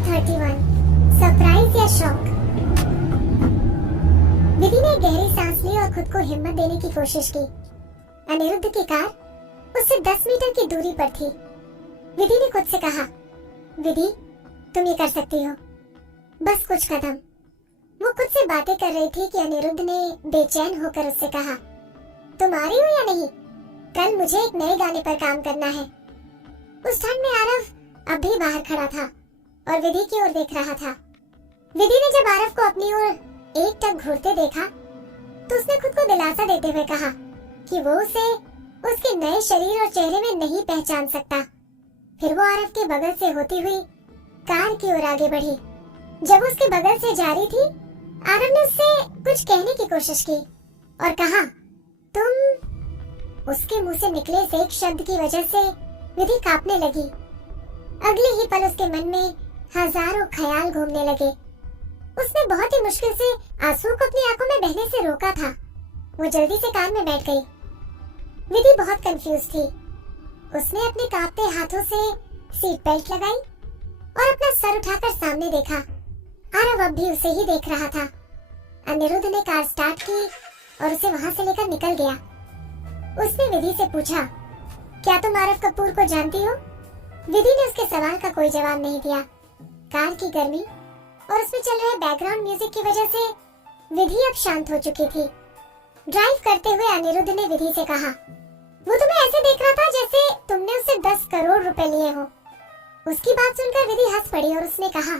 31 surprise या shock. विधि ने गहरी सांस ली और खुद को हिम्मत देने की कोशिश की। अनिरुद्ध की कार उससे 10 मीटर की दूरी पर थी। विधि ने खुद से कहा, विधि तुम ये कर सकती हो, बस कुछ कदम। वो खुद से बातें कर रही थी कि अनिरुद्ध ने बेचैन होकर उससे कहा, तुम आ रही हो या नहीं? कल मुझे एक नए गाने पर काम करना है। उस ठंड में आरव अब भी बाहर खड़ा था और विधि की ओर देख रहा था। विधि ने जब आरव को अपनी ओर एकटक घूरते देखा तो उसने खुद को दिलासा देते हुए कहा कि वो उसे उसके नए शरीर और चेहरे में नहीं पहचान सकता। फिर वो आरव के बगल से होती हुई कार की ओर आगे बढ़ी। जब उसके बगल से जा रही थी, आरव ने उससे कुछ कहने की कोशिश की और कहा, तुम। उसके मुंह से निकले इस एक शब्द की वजह से विधि कांपने लगी। अगले ही पल उसके मन में हजारों ख्याल घूमने लगे। उसने बहुत ही मुश्किल से आंसू को अपनी आंखों में बहने से रोका था। वो जल्दी से कार में बैठ गई। विधि बहुत कंफ्यूज थी। उसने अपने कांपते हाथों से सीट बेल्ट लगाई और अपना सर उठाकर सामने देखा। आरव अब भी उसे ही देख रहा था। अनिरुद्ध ने कार स्टार्ट की और उसे वहां से लेकर निकल गया। उसने विधि से पूछा, क्या तुम आरव कपूर को जानती हो? विधि ने उसके सवाल का कोई जवाब नहीं दिया। कार की गर्मी और उसमें चल रहे बैकग्राउंड म्यूजिक की वजह से विधि अब शांत हो चुकी थी। ड्राइव करते हुए अनिरुद्ध ने विधि से कहा, वो तुम्हें ऐसे देख रहा था जैसे तुमने उससे 10 करोड़ रुपए लिए हो। उसकी बात सुनकर विधि हंस पड़ी और उसने कहा,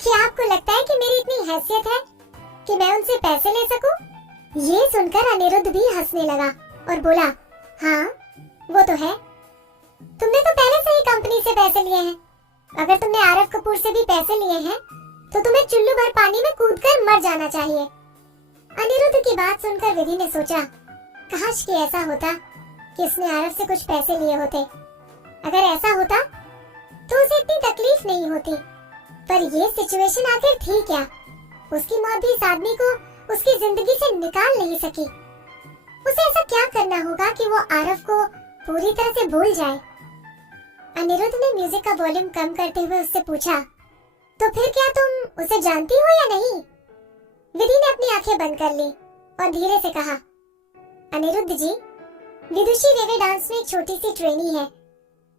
क्या आपको लगता है कि मेरी इतनी हैसियत है कि मैं उनसे पैसे ले सकूं? ये सुनकर अनिरुद्ध भी हंसने लगा और बोला, हाँ वो तो है। तुमने तो पहले से ही कंपनी से पैसे लिए हैं। अगर तुमने आरव कपूर से भी पैसे लिए हैं तो तुम्हें चुल्लू भर पानी में कूदकर मर जाना चाहिए। अनिरुद्ध की बात सुनकर विधि ने सोचा, काश कि ऐसा होता कि उसने आरव से कुछ पैसे लिए होते। अगर ऐसा होता तो उसे इतनी तकलीफ नहीं होती। पर ये सिचुएशन आखिर थी क्या? उसकी मौत भी इस आदमी को उसकी जिंदगी से निकाल नहीं सकी। उसे ऐसा क्या करना होगा कि वो आरव को पूरी तरह से भूल जाए? अनिरुद्ध ने म्यूजिक का वॉल्यूम कम करते हुए उससे पूछा, तो फिर क्या तुम उसे जानती हो या नहीं? विधि ने अपनी आंखें बंद कर ली और धीरे से कहा, अनिरुद्ध जी, विदुषी रेवे डांस में एक छोटी सी ट्रेनी है।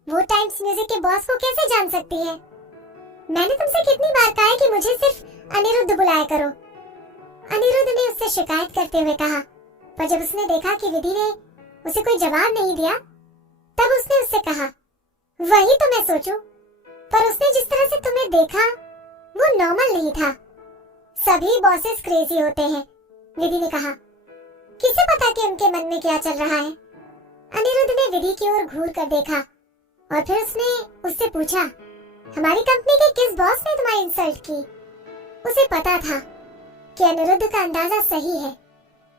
वो टाइम्स म्यूजिक के बॉस को कैसे जान सकती है? मैंने तुमसे कितनी बार कहा है कि मुझे सिर्फ अनिरुद्ध बुलाया करो। अनिरुद्ध ने उससे शिकायत करते हुए कहा, पर जब उसने देखा कि विधि ने उसे कोई जवाब नहीं दिया, तब उसने उससे कहा, वही तो मैं सोचूं, पर उसने जिस तरह से तुम्हें देखा वो नॉर्मल नहीं था। सभी बॉसेस क्रेजी होते हैं, विधि ने कहा। किसे पता कि उनके मन में क्या चल रहा है? अनिरुद्ध ने विधि की ओर घूर कर देखा और फिर उसने उससे पूछा, हमारी कंपनी के किस बॉस ने तुम्हारी इंसल्ट की? उसे पता था कि अनिरुद्ध का अंदाजा सही है,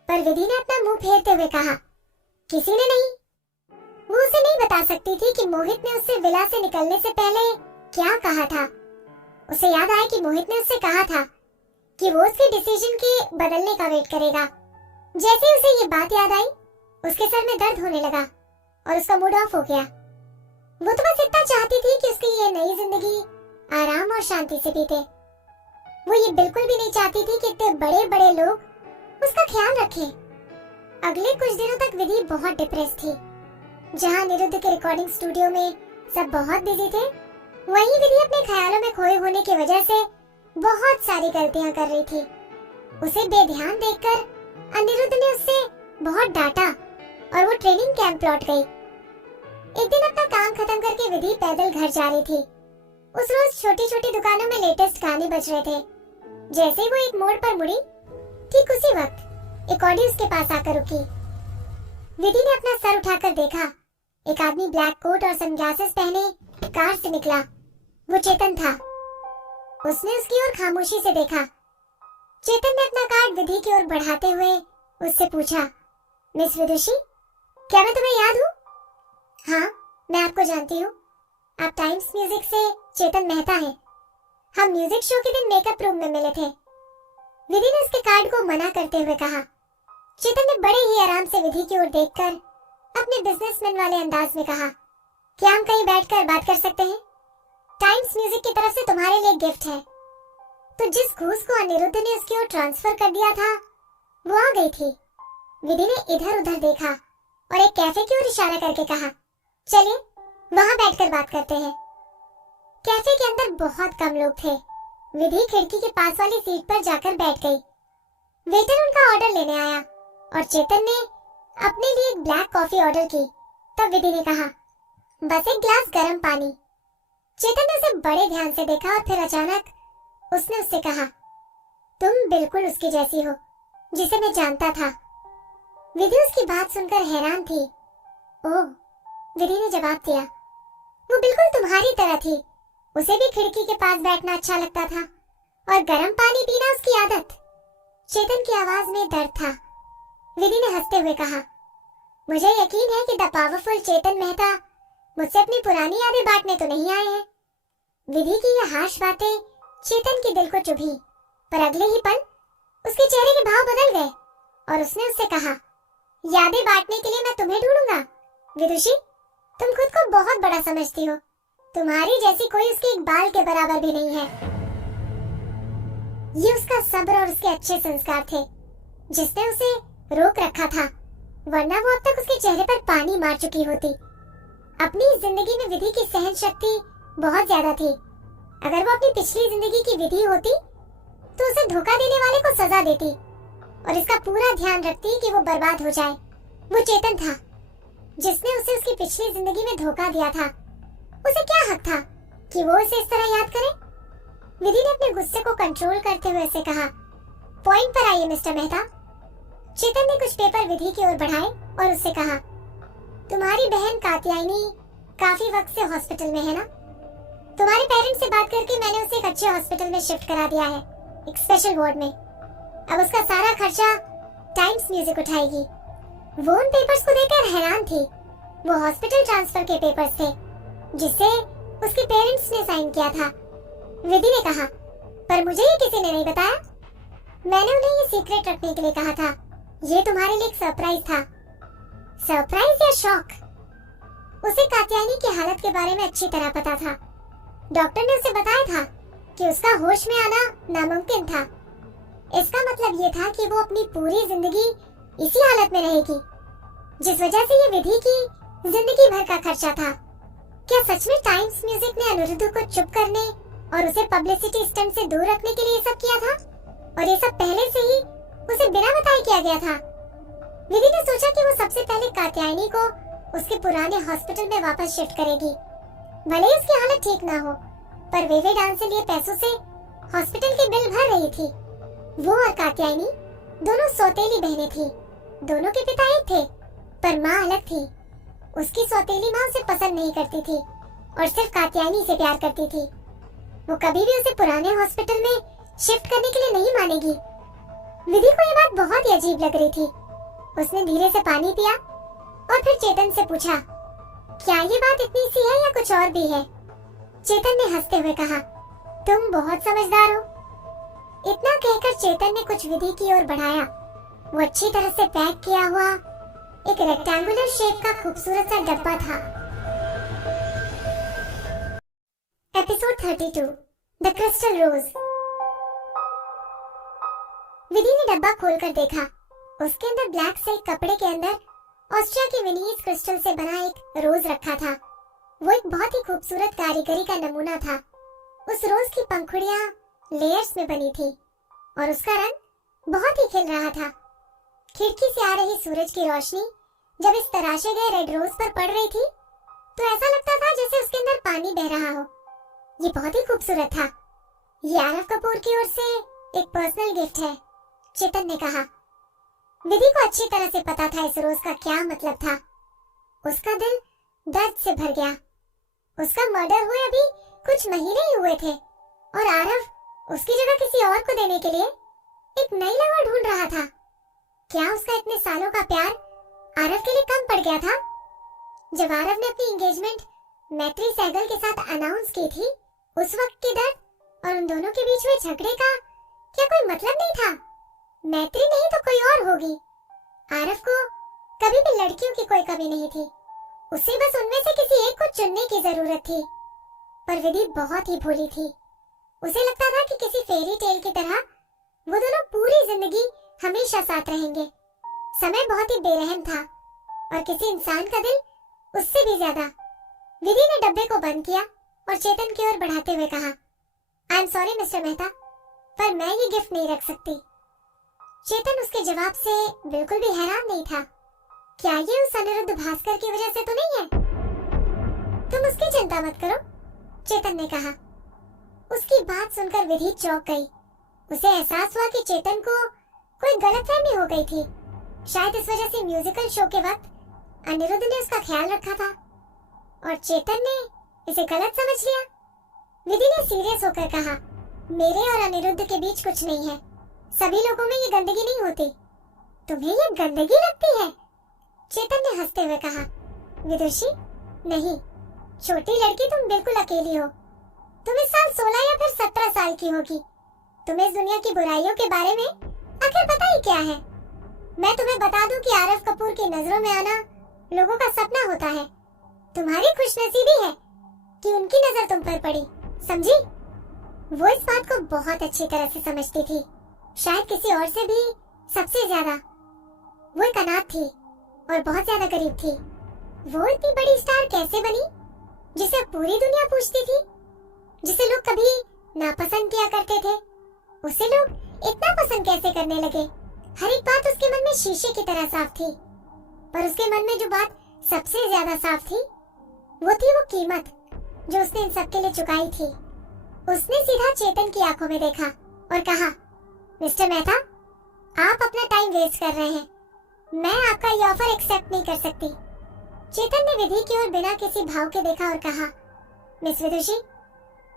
पर विधि ने अपना मुंह फेरते हुए कहा, किसी ने नहीं। वो उसे नहीं बता सकती थी कि मोहित ने उससे विला से निकलने से पहले क्या कहा था। उसे याद आया कि मोहित ने उससे कहा था कि वो उसके डिसीजन के बदलने का वेट करेगा। जैसे ही उसे ये बात याद आई, उसके सर में दर्द होने लगा और उसका मूड ऑफ हो गया। वो तो बस इतना चाहती थी कि उसकी ये नई जिंदगी आराम और शांति से बीते। वो ये बिल्कुल भी नहीं चाहती थी कि इतने बड़े बड़े लोग उसका ख्याल रखें। अगले कुछ दिनों तक विधि बहुत डिप्रेस थी। जहां अनिरुद्ध के रिकॉर्डिंग स्टूडियो में सब बहुत बिजी थे, वहीं विधि अपने ख्यालों में खोए होने की वजह से बहुत सारी गलतियां कर रही थी। उसे बेध्यान देखकर अनिरुद्ध ने उससे बहुत डांटा और वो ट्रेनिंग कैंप लौट गई। एक दिन अपना काम खत्म करके विधि पैदल घर जा रही थी। उस रोज छोटी छोटी दुकानों में लेटेस्ट गाने बज रहे थे। जैसे ही वो एक मोड़ पर मुड़ी, ठीक उसी वक्त एक ऑडी उसके पास आकर रुकी। विधि ने अपना सर उठाकर देखा। एक आदमी ब्लैक कोट और सनग्लासेस पहने कार से निकला। वो चेतन था। उसने उसकी ओर खामोशी से देखा। चेतन ने अपना कार्ड विधि की ओर बढ़ाते हुए उससे पूछा, मिस विदुषी, क्या मैं तुम्हें याद हूँ? हाँ, मैं आपको जानती हूँ। आप टाइम्स म्यूजिक से चेतन मेहता हैं। हम म्यूजिक शो के दिन मेकअप रूम में मिले थे। विधि ने उसके कार्ड को मना करते हुए कहा। चेतन ने बड़े ही आराम से विधि की ओर देखकर अपने बिजनेसमैन वाले अंदाज में कहा, क्या हम कहीं बैठकर बात कर सकते हैं? टाइम्स टाइम्स म्यूजिक की तरफ से तुम्हारे लिए गिफ्ट है। तो जिस घूस को अनिरुद्ध ने उसकी ओर ट्रांसफर कर दिया था वो आ गई थी। विधि ने इधर उधर देखा और एक कैफे की ओर इशारा करके कहा, चलिए वहां बैठकर बात करते हैं। कैफे के अंदर बहुत कम लोग थे। विधि खिड़की के पास वाली सीट पर जाकर बैठ गई। वेटर उनका ऑर्डर लेने आया और चेतन ने अपने लिए एक ब्लैक कॉफी ऑर्डर की। तब विधि ने कहा, बस एक ग्लास गर्म पानी। चेतन ने उसे बड़े ध्यान से देखा और फिर अचानक उसने उससे कहा, तुम बिल्कुल उसकी जैसी हो जिसे मैं जानता था। विधि उसकी बात सुनकर हैरान थी। ओह, विधि ने जवाब दिया, वो बिल्कुल तुम्हारी तरह थी। उसे भी खिड़की के पास बैठना अच्छा लगता था और गर्म पानी पीना उसकी आदत। चेतन की आवाज में दर्द था। विधि ने हंसते हुए कहा, मुझे यकीन है कि द पावरफुल चेतन मेहता मुझसे अपनी पुरानी यादें बांटने तो नहीं आए हैं। विधि की ये हार्श बातें चेतन के दिल को चुभी, पर अगले ही पल उसके चेहरे के भाव बदल गए और उसने उससे कहा, यादें बांटने के लिए मैं तुम्हें ढूंढूंगा। विदुषी, तुम खुद को बहुत बड़ा समझती हो। तुम्हारी जैसी कोई उसके एक बाल के बराबर भी नहीं है। ये उसका सब्र और उसके अच्छे संस्कार थे जिसने उसे रोक रखा था, वरना वो अब तक उसके चेहरे पर पानी मार चुकी होती। अपनी जिंदगी में विधि की सहन शक्ति बहुत ज्यादा थी। अगर वो अपनी पिछली जिंदगी की विधि होती तो उसे धोखा देने वाले को सजा देती और इसका पूरा ध्यान रखती कि वो बर्बाद हो जाए। वो चेतन था जिसने उसे उसकी पिछली जिंदगी में धोखा दिया था। उसे क्या हक था कि वो उसे इस तरह याद करे? विधि ने अपने गुस्से को कंट्रोल करते हुए उसे कहा, पॉइंट पर आइए मिस्टर मेहता। चेतन ने कुछ पेपर विधि की ओर बढ़ाए और उससे कहा, तुम्हारी बहन कात्यायनी काफी वक्त से हॉस्पिटल में है ना? तुम्हारे पेरेंट्स से बात करके मैंने उसे एक अच्छे हॉस्पिटल में शिफ्ट करा दिया है, एक स्पेशल वार्ड में। अब उसका सारा खर्चा टाइम्स म्यूजिक उठाएगी। वो उन पेपर्स को देखकर हैरान थी। वो हॉस्पिटल ट्रांसफर के पेपर्स थे जिसे उसके पेरेंट्स ने साइन किया था। विधि ने कहा, पर मुझे ये किसी ने नहीं बताया। मैंने उन्हें ये सीक्रेट रखने के लिए कहा था। ये तुम्हारे लिए एक सरप्राइज था। सरप्राइज या शॉक? उसे कात्यायनी की हालत के बारे में अच्छी तरह पता था। डॉक्टर ने उसे बताया था कि उसका होश में आना नामुमकिन था। इसका मतलब ये था कि वो अपनी पूरी जिंदगी इसी हालत में रहेगी, जिस वजह से ये विधि की जिंदगी भर का खर्चा था। क्या सच में टाइम्स म्यूजिक ने अनिरुद्ध को चुप करने और उसे पब्लिसिटी स्टंट से दूर रखने के लिए सब किया था? और ये सब पहले से ही उसे बिना बताए किया गया था। विधि ने सोचा कि वो सबसे पहले कात्यायनी को उसके पुराने हॉस्पिटल में वापस शिफ्ट करेगी। भले ही उसकी हालत ठीक ना हो, पर वेवे डांस से लिए पैसों से हॉस्पिटल के बिल भर रही थी। वो और कात्यायनी दोनों सौतेली बहनें थी। दोनों के पिता एक थे, पर माँ अलग थी। उसकी सौतेली माँ उसे पसंद नहीं करती थी और सिर्फ कात्यायनी से प्यार करती थी। वो कभी भी उसे पुराने हॉस्पिटल में शिफ्ट करने के लिए नहीं मानेगी। विधि को ये बात बहुत ही अजीब लग रही थी। उसने धीरे से पानी पिया और फिर चेतन से पूछा, क्या ये बात इतनी सी है या कुछ और भी है? चेतन ने हंसते हुए कहा, तुम बहुत समझदार हो। इतना कहकर चेतन ने कुछ विधि की ओर बढ़ाया। वो अच्छी तरह से पैक किया हुआ एक रेक्टेंगुलर शेप का खूबसूरत सा डब्बा था। एपिसोड 32 द क्रिस्टल रोज। विधि ने डब्बा खोलकर देखा। उसके अंदर ब्लैक सिल्क कपड़े के अंदर ऑस्ट्रिया के विनीस क्रिस्टल से बना एक रोज रखा था। वो एक बहुत ही खूबसूरत कारीगरी का नमूना था। उस रोज की पंखुड़ियां लेयर्स में बनी थी और उसका रंग बहुत ही खिल रहा था। खिड़की से आ रही सूरज की रोशनी जब इस तराशे गए रेड रोज पर पड़ रही थी तो ऐसा लगता था जैसे उसके अंदर पानी बह रहा हो। ये बहुत ही खूबसूरत था। ये आरव कपूर की ओर से एक पर्सनल गिफ्ट है, चेतन ने कहा। विधि को अच्छी तरह से पता था इस रोज का क्या मतलब था। उसका दिल दर्द से भर गया। उसका मर्डर हुए अभी कुछ महीने ही हुए थे और आरव उसकी जगह किसी और को देने के लिए एक नई लवर ढूंढ रहा था। क्या उसका इतने सालों का प्यार आरव के लिए कम पड़ गया था? जब आरव ने अपनी एंगेजमेंट मैत्री सहगल के साथ अनाउंस की थी, उस वक्त के दर्द और उन दोनों के बीच हुए झगड़े का क्या कोई मतलब नहीं था? मैत्री नहीं तो कोई और होगी। आरव को कभी भी लड़कियों की कोई कमी नहीं थी। उसे बस उनमें से किसी एक को चुनने की जरूरत थी। पर विधि बहुत ही भोली थी। उसे लगता था कि किसी फेरी टेल की तरह वो दोनों पूरी जिंदगी हमेशा साथ रहेंगे। समय बहुत ही बेरहम था और किसी इंसान का दिल उससे भी ज्यादा। विधि ने डब्बे को बंद किया और चेतन की ओर बढ़ाते हुए कहा, I am sorry mister Mehta, पर मैं ये गिफ्ट नहीं रख सकती। चेतन उसके जवाब से बिल्कुल भी हैरान नहीं था। क्या ये उस अनिरुद्ध भास्कर की वजह से तो नहीं है? तुम उसकी चिंता मत करो, चेतन ने कहा। उसकी बात सुनकर विधि चौंक गई। उसे एहसास हुआ कि चेतन को कोई गलतफहमी हो गई थी। शायद इस वजह से म्यूजिकल शो के वक्त अनिरुद्ध ने उसका ख्याल रखा था और चेतन ने इसे गलत समझ लिया। विधि ने सीरियस होकर कहा, मेरे और अनिरुद्ध के बीच कुछ नहीं है। सभी लोगों में ये गंदगी नहीं होती। तुम्हें ये गंदगी लगती है? चेतन ने हंसते हुए कहा। विदुषी, नहीं, छोटी लड़की तुम बिल्कुल अकेली हो। तुम इस साल 16 या फिर 17 साल की होगी। तुम्हें इस दुनिया की बुराइयों के बारे में आखिर पता ही क्या है? मैं तुम्हें बता दूं कि आरव कपूर की नजरों में आना लोगों का सपना होता है। तुम्हारी खुशनसीबी है कि उनकी नजर तुम पर पड़ी, समझी? वो इस बात को बहुत अच्छी तरह से समझती थी, शायद किसी और से भी सबसे ज्यादा। वो एक अनाथ थी और बहुत ज्यादा गरीब थी। वो इतनी बड़ी स्टार कैसे बनी, जिसे पूरी दुनिया पूछती थी? जिसे लोग कभी नापसंद किया करते थे, उसे लोग इतना पसंद कैसे करने लगे? हर एक बात उसके मन में शीशे की तरह साफ थी, पर उसके मन में जो बात सबसे ज्यादा साफ थी वो थी वो कीमत जो उसने इन सब के लिए चुकाई थी। उसने सीधा चेतन की आंखों में देखा और कहा, मिस्टर मेहता, आप अपना टाइम वेस्ट कर रहे हैं। मैं आपका ये ऑफर एक्सेप्ट नहीं कर सकती। चेतन ने विधि की ओर बिना किसी भाव के देखा और कहा, मिस विदुषी,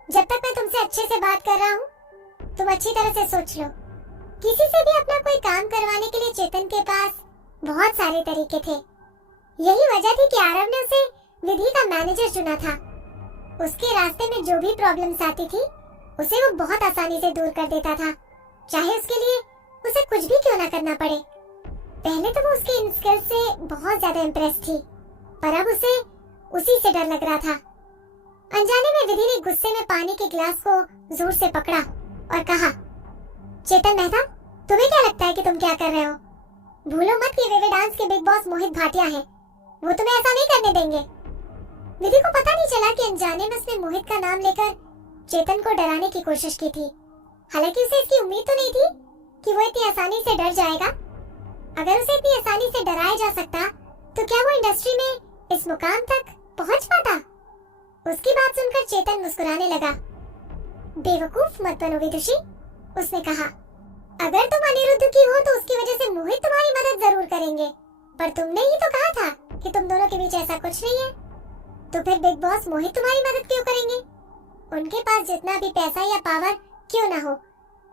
जब तक मैं तुमसे अच्छे से बात कर रहा हूँ, तुम अच्छी तरह से सोच लो। किसी से भी अपना कोई काम करवाने के लिए चेतन के पास बहुत सारे तरीके थे। यही वजह थी कि आरव ने उसे विधि का मैनेजर चुना था। उसके रास्ते में जो भी प्रॉब्लम्स आती थी, उसे वो बहुत आसानी से दूर कर देता था, चाहे उसके लिए उसे कुछ भी क्यों ना करना पड़े। पहले तो वो उसके इन स्किल्स से बहुत ज्यादा इम्प्रेस थी, पर अब उसे उसी से डर लग रहा था। अनजाने में विधि ने गुस्से में पानी के गिलास को जोर से पकड़ा और कहा, चेतन मेहता, तुम्हें क्या लगता है कि तुम क्या कर रहे हो? भूलो मत कि वेवे डांस के बिग बॉस मोहित भाटिया हैं। वो तुम्हें ऐसा नहीं करने देंगे। विधि को पता नहीं चला कि अनजाने में उसने मोहित का नाम लेकर चेतन को डराने की कोशिश की थी। हालांकि उसे इसकी उम्मीद तो नहीं थी कि वो इतनी आसानी से डर जाएगा। अगर उसे इतनी आसानी से डराया जा सकता, तो क्या वो इंडस्ट्री में इस मुकाम तक पहुंच पाता? उसकी बात सुनकर चेतन मुस्कुराने लगा। बेवकूफ मत बनो विदुषी, उसने कहा। अगर तुम अनिरुद्ध की हो तो उसकी वजह से मोहित तुम्हारी मदद जरूर करेंगे, पर तुमने ही तो कहा था कि तुम दोनों के बीच ऐसा कुछ नहीं है। तो फिर बिग बॉस मोहित तुम्हारी मदद क्यों करेंगे? उनके पास जितना भी पैसा या पावर क्यों ना हो,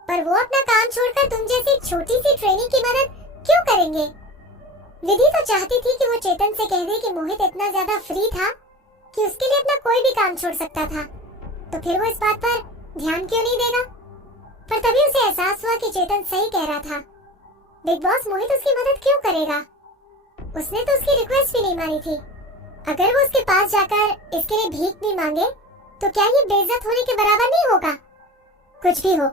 पर वो अपना काम छोड़कर तुम जैसी छोटी सी ट्रेनिंग की मदद क्यों करेंगे? विधि तो चाहती थी कि वो चेतन से कह दे कि मोहित इतना ज्यादा फ्री था कि उसके लिए अपना कोई भी काम छोड़ सकता था, तो फिर वो इस बात पर ध्यान क्यों नहीं देगा? पर तभी उसे एहसास हुआ कि चेतन सही कह रहा था। बिग बॉस मोहित उसकी मदद क्यों करेगा? उसने तो उसकी रिक्वेस्ट भी नहीं मानी थी। अगर वो उसके पास जाकर इसके लिए भीख नहीं मांगे, तो क्या ये बेइज्जत होने के बराबर नहीं होगा? कुछ भी हो,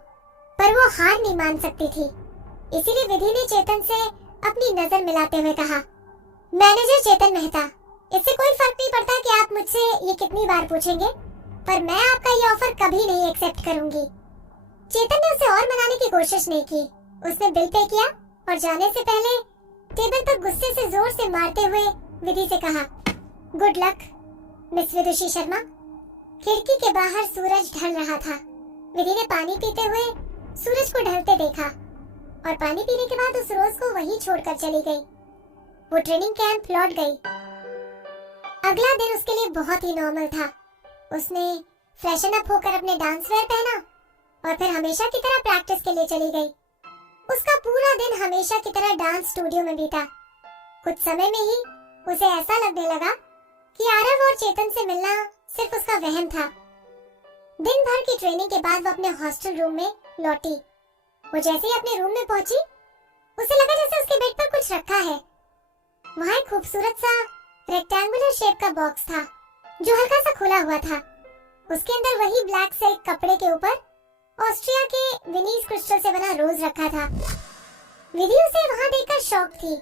पर वो हार नहीं मान सकती थी। इसीलिए विधि ने चेतन से अपनी नजर मिलाते हुए कहा, मैनेजर चेतन मेहता, इससे कोई फर्क नहीं पड़ता कि आप मुझसे ये कितनी बार पूछेंगे, पर मैं आपका ये ऑफर कभी नहीं एक्सेप्ट करूंगी। चेतन ने उसे और मनाने की कोशिश नहीं की। उसने बिल पे किया और जाने से पहले टेबल पर गुस्से से जोर से मारते हुए विधि से कहा, गुड लक मिस विदुषी शर्मा। खिड़की के बाहर सूरज ढल रहा था। विधि ने पानी पीते हुए सूरज को ढलते देखा और पानी पीने के बाद उस रोज को वहीं छोड़कर चली गई। वो ट्रेनिंग कैंप लौट गई। अगला दिन उसके लिए बहुत ही नॉर्मल था। उसने फ्रेशन अप होकर अपने डांस वेयर पहना और फिर हमेशा की तरह प्रैक्टिस के लिए चली गई। उसका पूरा दिन हमेशा की तरह डांस स्टूडियो में बीता। कुछ समय में ही उसे ऐसा लगने लगा कि आरव और चेतन से मिलना सिर्फ उसका वहम था। दिन भर की ट्रेनिंग के बाद वो अपने हॉस्टल रूम में लौटी। वो जैसे ही अपने रूम में पहुंची, उसे लगा जैसे उसके बेड पर कुछ रखा है। वहाँ एक खूबसूरत सा रेक्टेंगुलर शेप का बॉक्स था जो हल्का सा खुला हुआ था। उसके अंदर वही ब्लैक सिल्क कपड़े के ऊपर ऑस्ट्रिया के विनीस क्रिस्टल से बना रोज रखा था। विधि उसे वहां देखकर शॉक थी।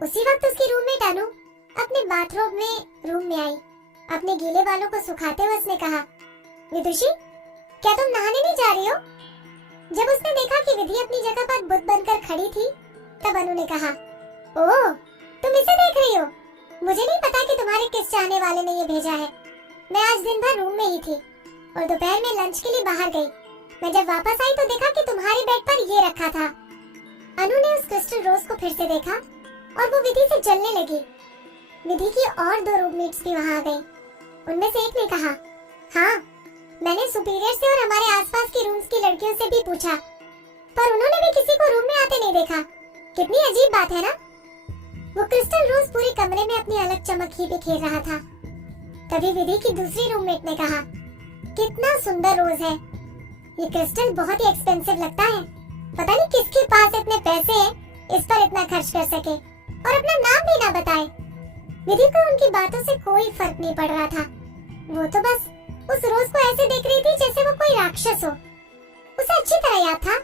उसी वक्त उसकी रूममेट अनु अपने बाथरूम में रूम में आई। अपने गीले बालों को सुखाते हुए उसने कहा, विदुषी, क्या तुम नहाने नहीं जा रही हो? जब उसने देखा कि विधि अपनी जगह पर बुत बनकर खड़ी थी, तब अनु ने कहा, ओह, तुम इसे देख रही हो? मुझे नहीं पता कि तुम्हारे किस चाहने वाले ने ये भेजा है। मैं आज दिन भर रूम में ही थी और दोपहर में लंच के लिए बाहर गई। मैं जब वापस आई तो देखा कि तुम्हारे बेड पर ये रखा था। अनु ने उस क्रिस्टल रोज को फिर से देखा और वो विधि से जलने लगी। विधि की और दो रूममेट्स भी वहां आ गई। उनमें से एक ने कहा, हाँ, मैंने सुपीरियर से और हमारे आसपास की रूम्स की लड़कियों से भी पूछा, पर उन्होंने भी किसी को रूम में आते नहीं देखा। कितनी अजीब बात है ना? वो क्रिस्टल रोज पूरे कमरे में अपनी अलग चमक ही बिखेर रहा था। तभी विधि की दूसरी रूममेट ने कहा, कितना सुंदर रोज है। ये क्रिस्टल बहुत ही एक्सपेंसिव लगता है। पता नहीं किसके पास इतने पैसे हैं इस पर इतना खर्च कर सके और अपना नाम भी ना बताए। विधि को उनकी बातों से कोई फर्क नहीं पड़ रहा था। वो तो बस उस रोज को ऐसे देख रही थी जैसे वो कोई राक्षस हो। उसे अच्छी तरह याद था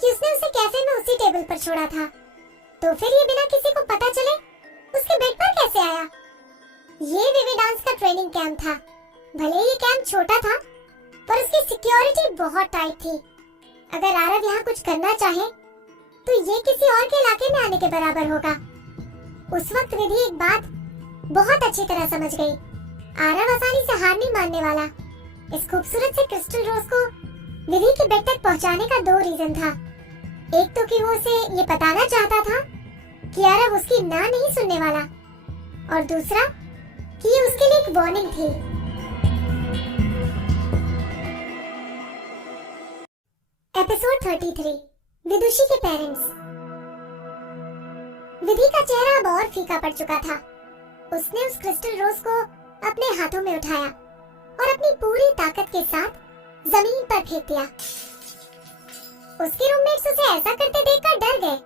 कि उसने उसे कैफे में उसी टेबल पर छोड़ा था, तो फिर ये बिना किसी को पता चले उसके बेड पर कैसे आया? ये विवी डांस का ट्रेनिंग कैंप था। भले ये कैंप छोटा था, पर उसकी सिक्योरिटी बहुत टाइट थी। अगर आरव यहाँ कुछ करना चाहे, तो ये किसी और के इलाके में आने के बराबर होगा। उस वक्त विधि एक बात बहुत अच्छी तरह समझ गई। आरव आसानी से हार नहीं मानने वाला। इस खूबसूरत से क्रिस्टल रोज को विधि के बेड तक पहुँचाने का दो रीजन था। एक तो कि वो उसे ये बताना चाहता था कि आरव उसकी ना नहीं सुनने वाला, और दूसरा कि ये उसके लिए एक वार्निंग थी। एपिसोड 33, विदुषी के पेरेंट्स। विधि का चेहरा अब और फीका पड़ चुका था। उसने उस क्रिस्टल रोज को अपने हाथों में उठाया और अपनी पूरी ताकत के साथ जमीन पर फेंक दिया। उसके रूममेट्स उसे ऐसा करते देखकर डर गए।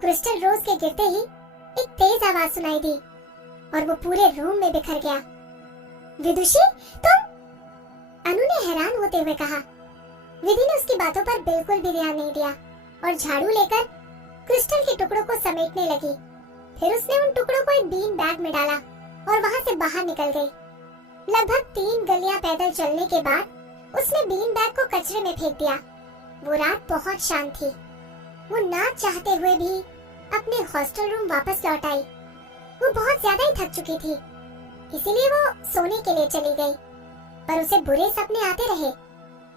क्रिस्टल रोज के गिरते ही एक तेज आवाज सुनाई दी और वो पूरे रूम में बिखर गया। विदुषी, तुम? अनु ने हैरान होते हुए कहा। विधि ने उसकी बातों पर बिल्कुल भी ध्यान नहीं दिया और झाड़ू लेकर क्रिस्टल के टुकड़ों को समेटने लगी। फिर उसने उन टुकड़ों को एक बीन बैग में डाला और वहां से बाहर निकल गई। लगभग 3 गलियां पैदल चलने के बाद उसने बीन बैग को कचरे में फेंक दिया। वो रात बहुत शांत थी। वो ना चाहते हुए भी अपने हॉस्टल रूम वापस लौट आई। वो बहुत ज्यादा ही थक चुकी थी, इसीलिए वो सोने के लिए चली गई। पर उसे बुरे सपने आते रहे।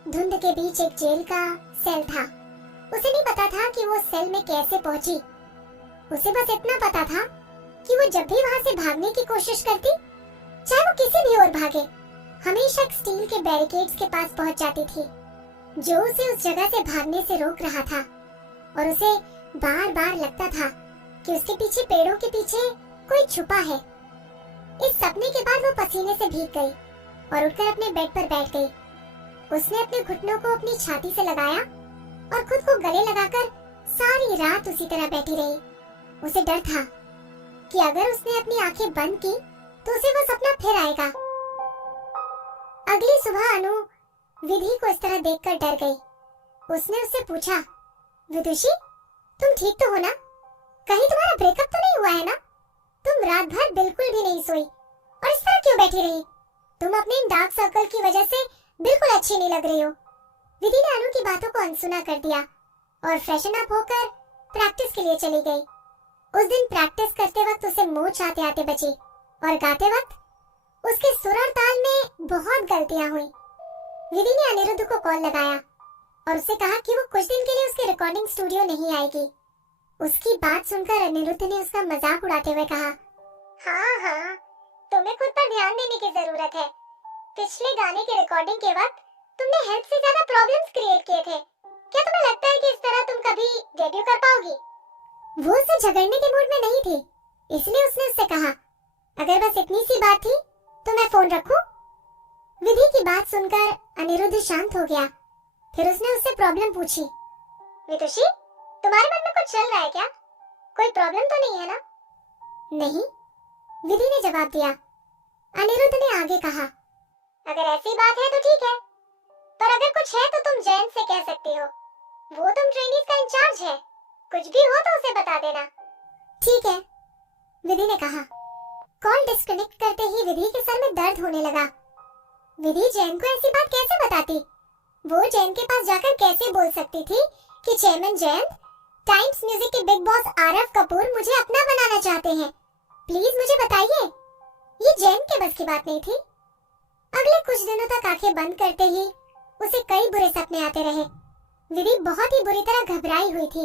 धुंध के बीच एक जेल का सेल था। उसे नहीं पता था कि वो सेल में कैसे पहुंची। उसे बस इतना पता था कि वो जब भी वहां से भागने की कोशिश करती, चाहे वो किसी भी ओर भागे, हमेशा स्टील के बैरिकेड्स के पास पहुंच जाती थी, जो उसे उस जगह से भागने से रोक रहा था। और उसे बार बार लगता था कि उसके पीछे, पेड़ों के पीछे कोई छुपा है। इस सपने के बाद वो पसीने से भीग गई और उठकर अपने बेड पर बैठ गई। उसने अपने घुटनों को अपनी छाती से लगाया और खुद को गले लगाकर सारी रात उसी तरह बैठी रही। उसे डर था कि अगर उसने अपनी आंखें बंद की तो उसे वो सपना फिर आएगा। अगली सुबह अनु विधि को इस तरह देखकर डर गई। उसने उससे पूछा, विदुषी, तुम ठीक तो हो ना? कहीं तुम्हारा ब्रेकअप तो नहीं हुआ है ना? तुम रात भर बिल्कुल भी नहीं सोई और इस तरह क्यों बैठी रही? तुम अपने इन डार्क सर्कल की वजह से बिल्कुल अच्छी नहीं लग रही हो। विधि ने अनु की बातों को अनसुना कर दिया और फ्रेशन अप होकर प्रैक्टिस के लिए चली गई। उस दिन प्रैक्टिस करते वक्त उसे मोच आते आते बची और गाते वक्त उसके सुर और ताल में बहुत गलतियां हुई। विधि ने अनिरुद्ध को कॉल लगाया और उसे कहा कि वो कुछ दिन के लिए उसके रिकॉर्डिंग स्टूडियो नहीं आएगी। उसकी बात सुनकर अनिरुद्ध ने उसका मजाक उड़ाते हुए कहा, हाँ, तुम्हें खुद पर ध्यान देने की जरूरत है। पिछले गाने के रिकॉर्डिंग के वक्त तुमने हेल्थ से ज्यादा प्रॉब्लम्स क्रिएट किए थे। क्या तुम्हें लगता है कि इस तरह तुम कभी डेब्यू कर पाओगी? वो उससे झगड़ने के मूड में नहीं थी, इसलिए उसने उससे कहा, अगर बस इतनी सी बात थी तो मैं फोन रखूं? विधि की बात सुनकर अनिरुद्ध शांत हो गया। फिर उसने उससे प्रॉब्लम पूछी, विदुषी, तुम्हारे मन में कुछ चल रहा है क्या? कोई प्रॉब्लम तो नहीं है ना? नहीं, विधि ने जवाब दिया। अनिरुद्ध ने आगे कहा, अगर ऐसी बात है तो ठीक है, पर अगर कुछ है तो तुम जयंत से कह सकती हो। वो तुम ट्रेनिंग का इंचार्ज है, कुछ भी हो तो उसे बता देना। ठीक है, विधि ने कहा। कॉल डिस्कनेक्ट करते ही विधि के सर में दर्द होने लगा। विधि जैन को ऐसी बात कैसे बताती? वो जैन के पास जाकर कैसे बोल सकती थी कि चेयरमैन जयंत, टाइम्स म्यूजिक के बिग बॉस आरव कपूर मुझे अपना बनाना चाहते हैं, प्लीज मुझे बताइए। ये जैन के बस की बात नहीं थी। अगले कुछ दिनों तक आंखें बंद करते ही उसे कई बुरे सपने आते रहे। विधि बहुत ही बुरी तरह घबराई हुई थी।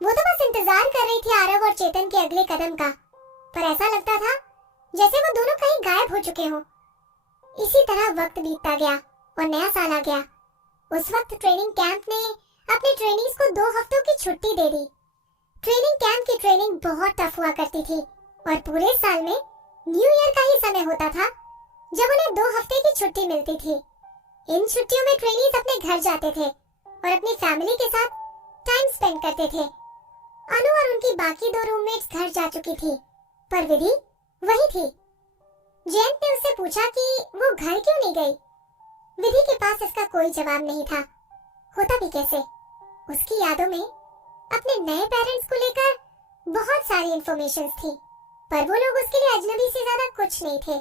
वो तो बस इंतजार कर रही थी आरव और चेतन के अगले कदम का, पर ऐसा लगता था जैसे वो दोनों कहीं गायब हो चुके हों। इसी तरह वक्त बीतता गया और नया साल आ गया। उस वक्त ट्रेनिंग कैंप ने अपने ट्रेनीज को 2 हफ्तों की छुट्टी दे दी। ट्रेनिंग कैंप की ट्रेनिंग बहुत टफ हुआ करती थी और पूरे साल में न्यू ईयर का ही समय होता था जब उन्हें 2 हफ्ते की छुट्टी मिलती थी। इन छुट्टियों में ट्रेनीज अपने घर जाते थे और अपनी फैमिली के साथ टाइम स्पेंड करते थे। अनु और उनकी बाकी 2 रूममेट्स घर जा चुकी थी, पर विधि वही थी। जयंत ने उससे पूछा कि वो घर क्यों नहीं गई। विधि के पास इसका कोई जवाब नहीं था। होता भी कैसे? उसकी यादों में अपने नए पेरेंट्स को लेकर बहुत सारी इंफॉर्मेशंस थी, पर वो लोग उसके लिए अजनबी से ज्यादा कुछ नहीं थे।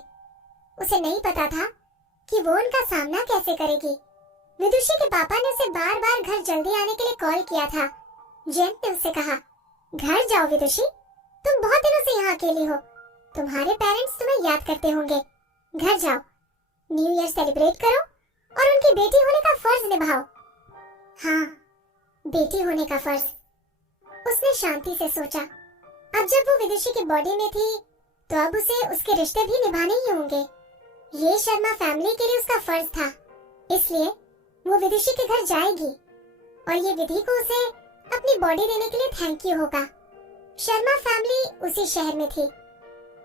उसे नहीं पता था कि वो उनका सामना कैसे करेगी। विदुषी के पापा ने उसे बार बार घर जल्दी आने के लिए कॉल किया था। जयंत ने उससे कहा, घर जाओ विदुषी, तुम बहुत दिनों से यहाँ अकेली हो, तुम्हारे पेरेंट्स तुम्हें याद करते होंगे, घर जाओ, न्यू ईयर सेलिब्रेट करो और उनकी बेटी होने का फर्ज निभाओ। हाँ, बेटी होने का फर्ज, उसने शांति से सोचा। अब जब वो विदुषी की बॉडी में थी तो अब उसे उसके रिश्ते भी निभाने ही होंगे। ये शर्मा फैमिली के लिए उसका फर्ज था, इसलिए वो विदुषी के घर जाएगी और ये विधि को उसे अपनी बॉडी देने के लिए थैंक यू होगा। शर्मा फैमिली उसी शहर में थी।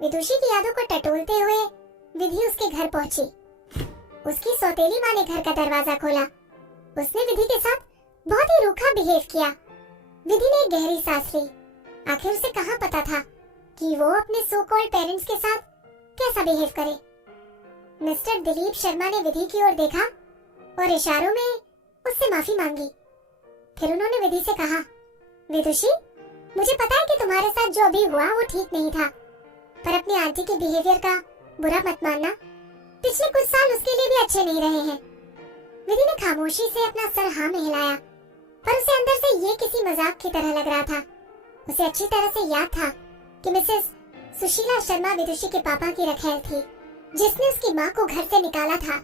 विदुषी की यादों को टटोलते हुए विधि उसके घर पहुंची। उसकी सौतेली माँ ने घर का दरवाजा खोला। उसने विधि के साथ बहुत ही रूखा बिहेव किया। विधि ने एक गहरी सांस ली। आखिर उसे कहाँ पता था कि वो अपने सो कॉल्ड पेरेंट्स के साथ कैसा बिहेव करे। मिस्टर दिलीप शर्मा ने विधि की ओर देखा और इशारों में उससे माफी मांगी। फिर उन्होंने विधि से कहा, विदुषी, मुझे पता है कि तुम्हारे साथ जो अभी हुआ वो ठीक नहीं था, पर अपनी आंटी के बिहेवियर का बुरा मत मानना। पिछले कुछ साल उसके लिए भी अच्छे नहीं रहे हैं। विधि ने खामोशी से अपना सर हाँ में हिलाया, पर उसे अंदर से ये किसी मजाक की तरह लग रहा था। उसे अच्छी तरह से याद था कि मिसेस सुशीला शर्मा विदुषी के पापा की रखैल थी, जिसने उसकी माँ को घर से निकाला था।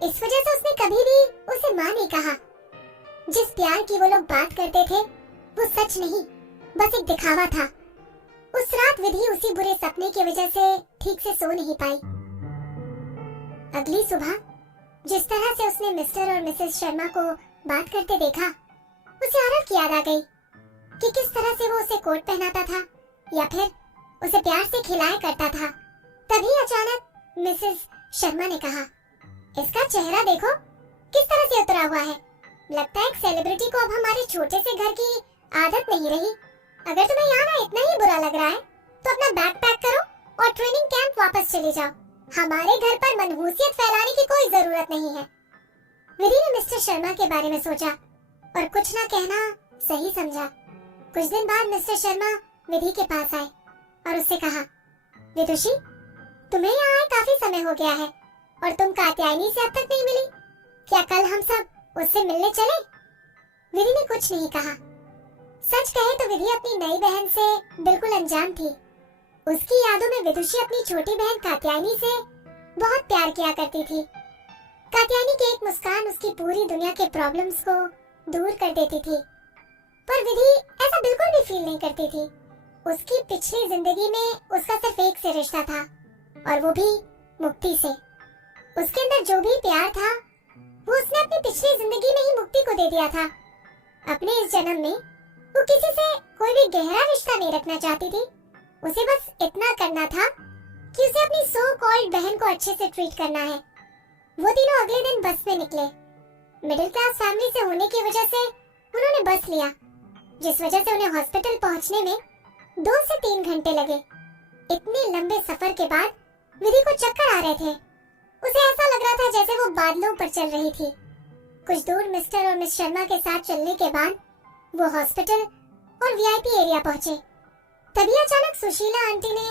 इस वजह से उसने कभी भी उसे माँ नहीं कहा। जिस प्यार की वो लोग बात करते थे वो सच नहीं, बस एक दिखावा था। उस रात विधि उसी बुरे सपने की वजह से ठीक से सो नहीं पाई। अगली सुबह जिस तरह से उसने मिस्टर और मिसेस शर्मा को बात करते देखा, उसे आरव की याद आ गई कि किस तरह से वो उसे कोट पहनाता था या फिर उसे प्यार से खिलाया करता था। तभी अचानक मिसेस शर्मा ने कहा, इसका चेहरा देखो किस तरह से उतरा हुआ है। लगता है एक सेलिब्रिटी को अब हमारे छोटे से घर की आदत नहीं रही। अगर तुम्हें यहाँ ना इतना ही बुरा लग रहा है तो अपना बैग पैक करो और ट्रेनिंग कैंप वापस चले जाओ। हमारे घर पर मनहूसियत फैलाने की कोई जरूरत नहीं है। विधि ने मिस्टर शर्मा के बारे में सोचा और कुछ ना कहना सही समझा। कुछ दिन बाद मिस्टर शर्मा विधि के पास आए और उससे कहा, विदुषी, तुम्हें यहाँ आए काफी समय हो गया है और तुम कात्यायनी से अब तक नहीं मिली। क्या कल हम सब उससे मिलने चले? विधि ने कुछ नहीं कहा। सच कहे तो विधि अपनी नई बहन से बिल्कुल अनजान थी। उसकी यादों में विदुषी अपनी छोटी बहन कात्यायनी से बहुत प्यार किया करती थी। कात्यायनी की एक मुस्कान उसकी पूरी दुनिया के प्रॉब्लम्स को दूर कर देती थी, पर विधि ऐसा बिल्कुल भी फील नहीं करती थी। उसकी पिछली जिंदगी में उसका सिर्फ एक से रिश्ता था और वो भी मुक्ति से। उसके अंदर जो भी प्यार था वो उसने अपनी पिछली जिंदगी में ही मुक्ति को दे दिया था। अपने इस जन्म में वो किसी से कोई भी गहरा रिश्ता नहीं रखना चाहती थी। उसे बस इतना करना था कि उसे अपनी सो कॉल्ड बहन को अच्छे से ट्रीट करना है। वो तीनों अगले दिन बस में निकले। मिडिल क्लास फैमिली से होने की वजह से उन्होंने बस लिया, जिस वजह से उन्हें हॉस्पिटल पहुंचने में 2 से 3 घंटे लगे। इतने लंबे सफर के बाद विधि को चक्कर आ रहे थे। उसे ऐसा लग रहा था जैसे वो बादलों पर चल रही थी। कुछ दूर मिस्टर और मिस शर्मा के साथ चलने के बाद वो हॉस्पिटल और वीआईपी एरिया पहुंचे। तभी अचानक सुशीला आंटी ने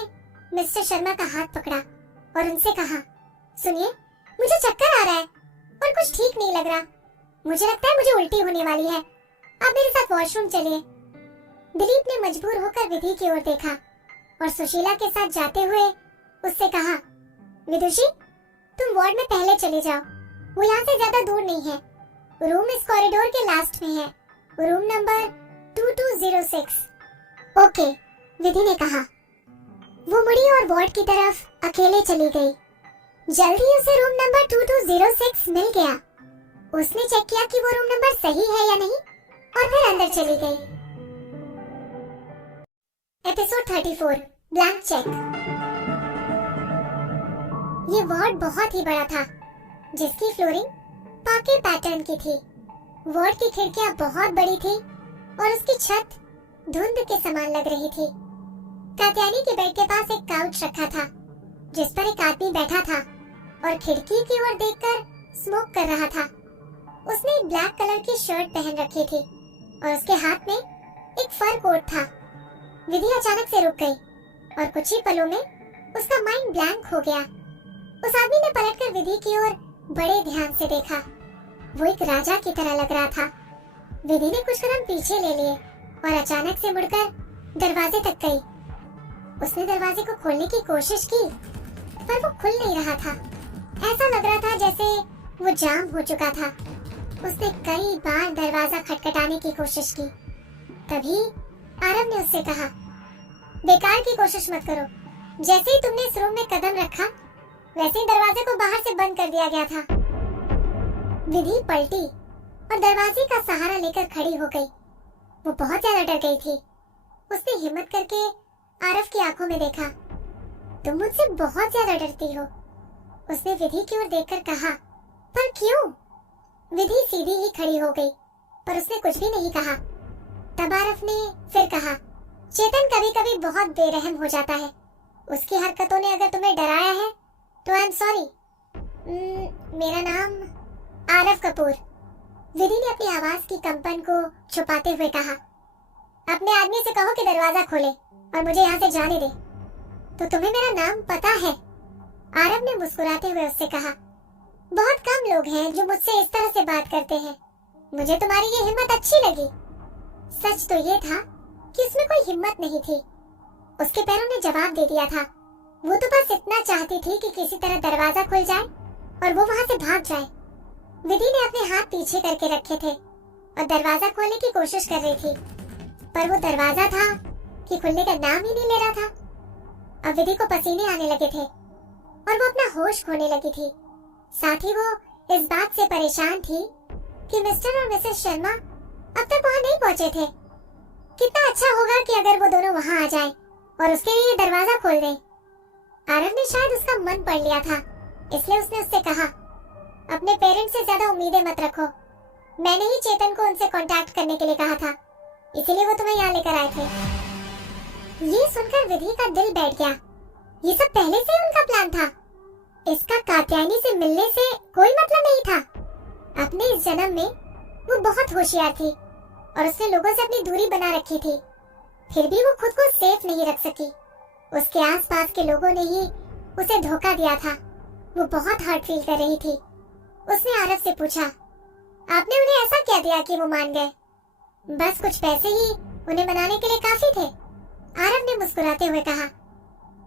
मिस्टर शर्मा का हाथ पकड़ा और उनसे कहा, सुनिए, मुझे चक्कर आ रहा है और कुछ ठीक नहीं लग रहा। मुझे लगता है मुझे उल्टी होने वाली है। आप मेरे साथ वॉशरूम चलिए। दिलीप ने मजबूर होकर विधि की ओर देखा और सुशीला के साथ जाते हुए उससे कहा, विदुषी, तुम वार्ड में पहले चले जाओ। वो यहाँ से ज्यादा दूर नहीं है। रूम इस कॉरिडोर के लास्ट में है, रूम नंबर 2206। ओके, विधि ने कहा। वो मुड़ी और वार्ड की तरफ अकेले चली गई। जल्द ही उसे रूम नंबर 2206 मिल गया। उसने चेक किया कि वो रूम नंबर सही है या नहीं और फिर अंदर चली गई। Episode 34, blank cheque. ये वार्ड बहुत ही बड़ा था, जिसकी फ्लोरिंग पाके पैटर्न की थी। वार्ड की खिड़कियां बहुत बड़ी थी और उसकी छत धुंध के समान लग रही थी। कात्यायनी के बेड के पास एक काउच रखा था, जिस पर एक आदमी बैठा था और खिड़की की ओर देखकर स्मोक कर रहा था। उसने एक ब्लैक कलर की शर्ट पहन रखी थी और उसके हाथ में एक फर कोट था। विधि अचानक से रुक गई और कुछ ही पलों में उसका माइंड ब्लैंक हो गया। उस आदमी ने पलटकर विधि की ओर बड़े ध्यान से देखा। वो एक राजा की तरह लग रहा था। विधि ने कुछ कदम पीछे ले लिए और अचानक से मुड़कर दरवाजे तक गई। उसने दरवाजे को खोलने की कोशिश की, पर वो खुल नहीं रहा था। ऐसा लग रहा था जैसे वो जाम हो चुका था। उसने कई बार दरवाजा खटखटाने की कोशिश की। तभी आरव ने उससे कहा, बेकार की कोशिश मत करो। जैसे ही तुमने इस रूम में कदम रखा, वैसे ही दरवाजे को बाहर से बंद कर दिया गया था। विधि पलटी और दरवाजे का सहारा लेकर खड़ी हो गई। वो बहुत ज्यादा डर गई थी। उसने हिम्मत करके आरव की आंखों में देखा। तुम मुझसे बहुत ज्यादा डरती हो, उसने विधि की ओर देखकर कहा। पर क्यों? विधि सीधी ही खड़ी हो गई, पर उसने कुछ भी नहीं कहा। तब आरव ने फिर कहा, चेतन कभी कभी बहुत बेरहम हो जाता है। उसकी हरकतों ने अगर तुम्हें डराया है तो आई एम सॉरी। मेरा नाम आरव कपूर। विधि ने अपनी आवाज की कंपन को छुपाते हुए कहा। अपने आदमी से कहो कि दरवाजा खोले और मुझे यहाँ से जाने दे। तो तुम्हें मेरा नाम पता है? आरव ने मुस्कुराते हुए उससे कहा। बहुत कम लोग हैं जो मुझसे इस तरह से बात करते हैं। मुझे तुम्हारी ये हिम्मत अच्छी लगी। सच तो ये था कि उसमें कोई हिम्मत नहीं थी। उसके पैरों ने जवाब दे दिया था। वो तो बस इतना चाहती थी कि किसी तरह दरवाजा खुल जाए और वो वहाँ से भाग जाए। विधि ने अपने हाथ पीछे करके रखे थे और दरवाजा खोलने की कोशिश कर रही थी, पर वो दरवाजा था कि खुलने का नाम ही नहीं ले रहा था। अब विधि को पसीने आने लगे थे और वो अपना होश खोने लगी थी। साथ ही वो इस बात से परेशान थी कि मिस्टर और मिसेस शर्मा अब तक वहाँ नहीं पहुँचे थे। कितना अच्छा होगा कि अगर वो दोनों वहाँ आ जाएं और उसके लिए दरवाजा खोल दें। आरव ने शायद उसका मन पढ़ लिया था, इसलिए उसने उससे कहा, अपने पेरेंट्स से ज्यादा उम्मीदें मत रखो। मैंने ही चेतन को उनसे कांटेक्ट करने के लिए कहा था, इसीलिए वो तुम्हें यहाँ लेकर आए थे। ये सुनकर विधि का दिल बैठ गया। ये सब पहले से ही उनका प्लान था। इसका कात्यायनी से मिलने से कोई मतलब नहीं था। अपने इस जन्म में वो बहुत होशियार थी और उसने लोगों से अपनी दूरी बना रखी थी, फिर भी वो खुद को सेफ नहीं रख सकी। उसके आसपास के लोगों ने ही उसे धोखा दिया था। वो बहुत हर्ट फील कर रही थी। उसने आरव से पूछा, आपने उन्हें ऐसा क्या दिया कि वो मान गए? बस कुछ पैसे ही उन्हें मनाने के लिए काफी थे, आरव ने मुस्कुराते हुए कहा।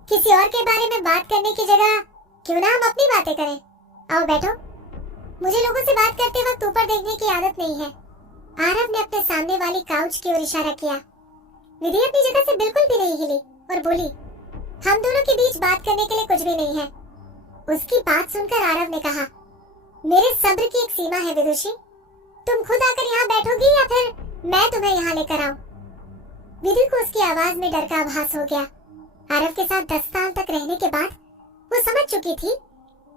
किसी और के बारे में बात करने की जगह क्यों ना हम अपनी बातें करें। आओ बैठो। मुझे लोगों से बात करते वक्त ऊपर देखने की आदत नहीं है। आरव ने अपने सामने वाली काउच की ओर इशारा किया। विधि अपनी जगह से बिल्कुल भी नहीं हिली और बोली, हम दोनों के बीच बात करने के लिए कुछ भी नहीं है। उसकी बात सुनकर आरव ने कहा, मेरे सब्र की एक सीमा है विदुषी। तुम खुद आकर यहाँ बैठोगी या फिर मैं तुम्हें यहाँ लेकर आऊं? विधि को उसकी आवाज में डर का आभास हो गया। आरव के साथ 10 साल तक रहने के बाद वो समझ चुकी थी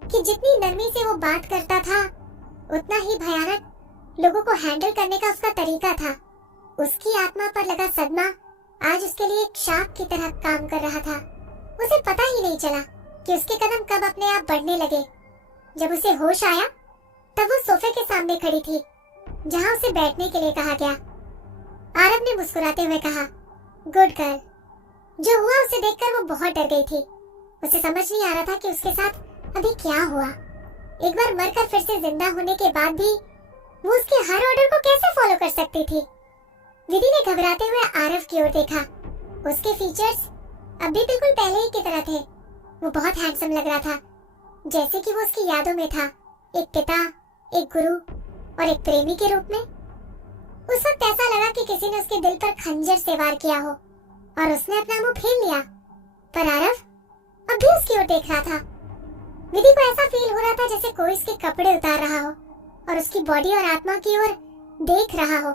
कि जितनी नरमी से वो बात करता था, उतना ही भयानक लोगों को हैंडल करने का उसका तरीका था। उसकी आत्मा पर लगा सदमा आज उसके लिए एक शाप की तरह काम कर रहा था। उसे पता ही नहीं चला कि उसके कदम कब अपने आप बढ़ने लगे जब उसे होश आया तब वो सोफे के सामने खड़ी थी जहां उसे बैठने के लिए कहा गया। आरव ने मुस्कुराते हुए कहा, गुड गर्ल। जो हुआ उसे देखकर वो बहुत डर गई थी। उसे समझ नहीं आ रहा था कि उसके साथ अभी क्या हुआ। एक बार मरकर फिर से जिंदा होने के बाद भी वो उसके हर ऑर्डर को कैसे फॉलो कर सकती थी। विधि ने घबराते हुए आरव की ओर देखा। उसके फीचर्स अब भी बिल्कुल पहले ही की तरह थे। वो बहुत हैंडसम लग रहा था, जैसे कि वो उसकी यादों में था, एक पिता, एक गुरु और एक प्रेमी के रूप में। उस वक्त ऐसा लगा कि किसी ने उसके दिल पर खंजर से वार किया हो और उसने अपना मुंह फेर लिया। पर आरव अब भी उसकी ओर देख रहा था। विधि को ऐसा फील हो रहा था जैसे कोई उसके कपड़े उतार रहा हो और उसकी बॉडी और आत्मा की ओर देख रहा हो।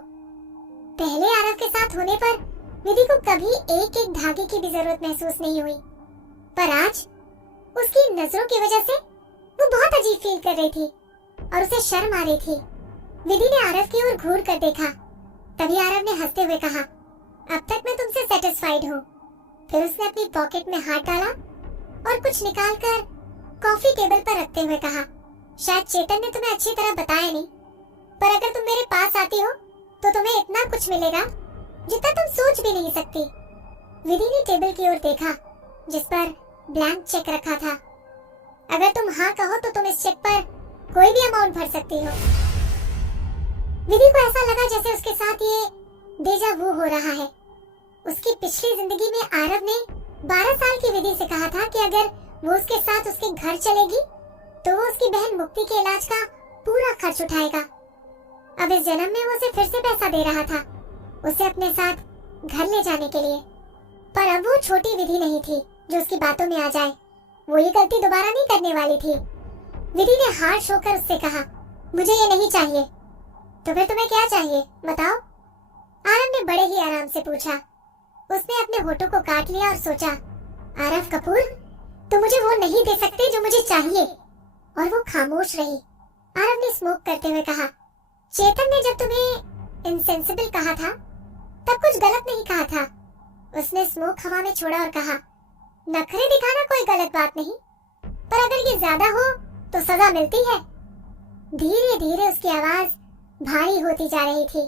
पहले आरव के साथ होने पर विधि को कभी एक एक धागे की भी जरूरत महसूस नहीं हुई, पर आज उसकी नजरों की वजह से वो बहुत अजीब फील कर रही थी और उसे शर्म आ रही थी। विधि ने आरव की ओर घूर कर देखा। तभी आरव ने हंसते हुए कहा, अब तक मैं तुमसे सेटिस्फाइड हूँ। फिर उसने अपनी पॉकेट में हाथ डाला और कुछ निकालकर कॉफी टेबल पर रखते हुए कहा, शायद चेतन ने तुम्हें अच्छी तरह बताया नहीं, पर अगर तुम मेरे पास आती हो तो तुम्हें इतना कुछ मिलेगा जितना तुम सोच भी नहीं सकती। विधि ने टेबल की ओर देखा जिस पर ब्लैंक चेक रखा था। अगर तुम हाँ कहो तो तुम इस चेक पर कोई भी अमाउंट भर सकती हो। विधि को ऐसा लगा जैसे उसके साथ ये डेजा वू हो रहा है। उसकी पिछली जिंदगी में आरव ने 12 साल की विधि से कहा था कि अगर वो उसके साथ उसके घर चलेगी तो वो उसकी बहन मुक्ति के इलाज का पूरा खर्च उठाएगा। अब इस जन्म में वो उसे फिर से पैसा दे रहा था, उसे अपने साथ घर ले जाने के लिए। पर अब वो छोटी विधि नहीं थी जो उसकी बातों में आ जाए। वो ये गलती दोबारा नहीं करने वाली थी। विधि ने हार्श होकर उससे कहा, मुझे ये नहीं चाहिए। तो फिर तुम्हें क्या चाहिए बताओ? आरव ने बड़े ही आराम से पूछा। उसने अपने होठों को काट लिया और सोचा, आरव कपूर, तुम मुझे वो नहीं दे सकते जो मुझे चाहिए। और वो खामोश रही। आरव ने स्मोक करते हुए कहा, चेतन ने जब तुम्हें इनसेंसिबल कहा था तब कुछ गलत नहीं कहा था। उसने स्मोक हवा में छोड़ा और कहा, नखरे दिखाना कोई गलत बात नहीं, पर अगर ये ज्यादा हो तो सजा मिलती है। धीरे धीरे उसकी आवाज भारी होती जा रही थी।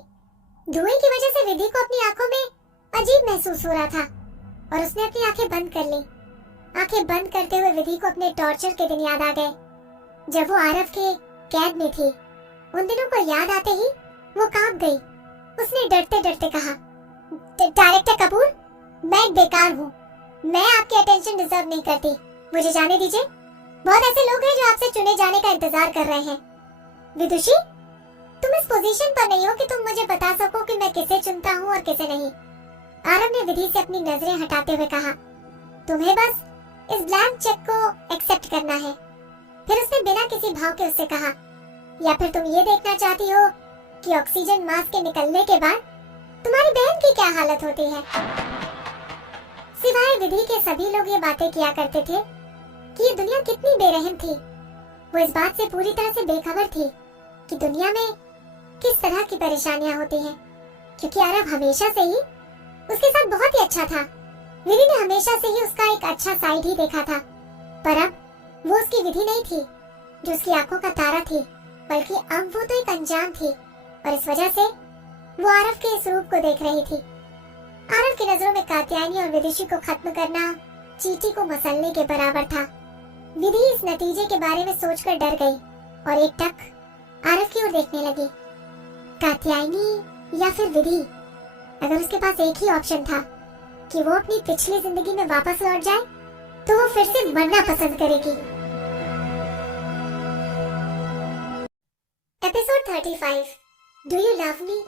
धुएं की वजह से विधि को अपनी आंखों में अजीब महसूस हो रहा था और उसने अपनी आंखें बंद कर ली। आंखें बंद करते हुए विधि को अपने टॉर्चर के दिन याद आ गए जब वो आरव के कैद में थी। उन दिनों को याद आते ही वो कांप गई। उसने डरते डरते कहा, डायरेक्टर कपूर, मैं बेकार हूँ। मैं आपकी अटेंशन डिजर्व नहीं करती। मुझे जाने दीजिए। बहुत ऐसे लोग हैं जो आपसे चुने जाने का इंतजार कर रहे हैं। विदुषी, तुम इस पोजीशन पर नहीं हो कि तुम मुझे बता सको कि मैं किसे चुनता हूँ और किसे नहीं। आरव ने विधि से अपनी नजरें हटाते हुए कहा, तुम्हें बस इस ब्लैंक चेक को एक्सेप्ट करना है। फिर उसने बिना किसी भाव के उससे कहा, या फिर तुम ये देखना चाहती हो कि ऑक्सीजन मास्क के निकलने के बाद तुम्हारी बहन की क्या हालत होती है? सिवाय विधि के सभी लोग ये बातें किया करते थे कि ये दुनिया कितनी बेरहम थी। वो इस बात से पूरी तरह से बेखबर थी कि दुनिया में किस तरह की परेशानियां होती हैं, क्योंकि आरव हमेशा से ही उसके साथ बहुत ही अच्छा था। विधि ने हमेशा से ही उसका एक अच्छा साइड ही देखा था, पर अब वो उसकी विधि नहीं थी जो उसकी आंखों का तारा थी, बल्कि अब वो तो एक अनजान थी और इस वजह से वो आरव के इस रूप को देख रही थी। आरव की नजरों में कात्यायनी और विदिशी को खत्म करना चींटी को मसलने के बराबर था। विधि इस नतीजे के बारे में सोचकर डर गई और एक टक आरव की ओर देखने लगी। कात्यायनी या फिर विधि? अगर उसके पास एक ही ऑप्शन था कि वो अपनी पिछली जिंदगी में वापस लौट जाए तो वो फिर से मरना पसंद करेगी। Episode 35, do you love me?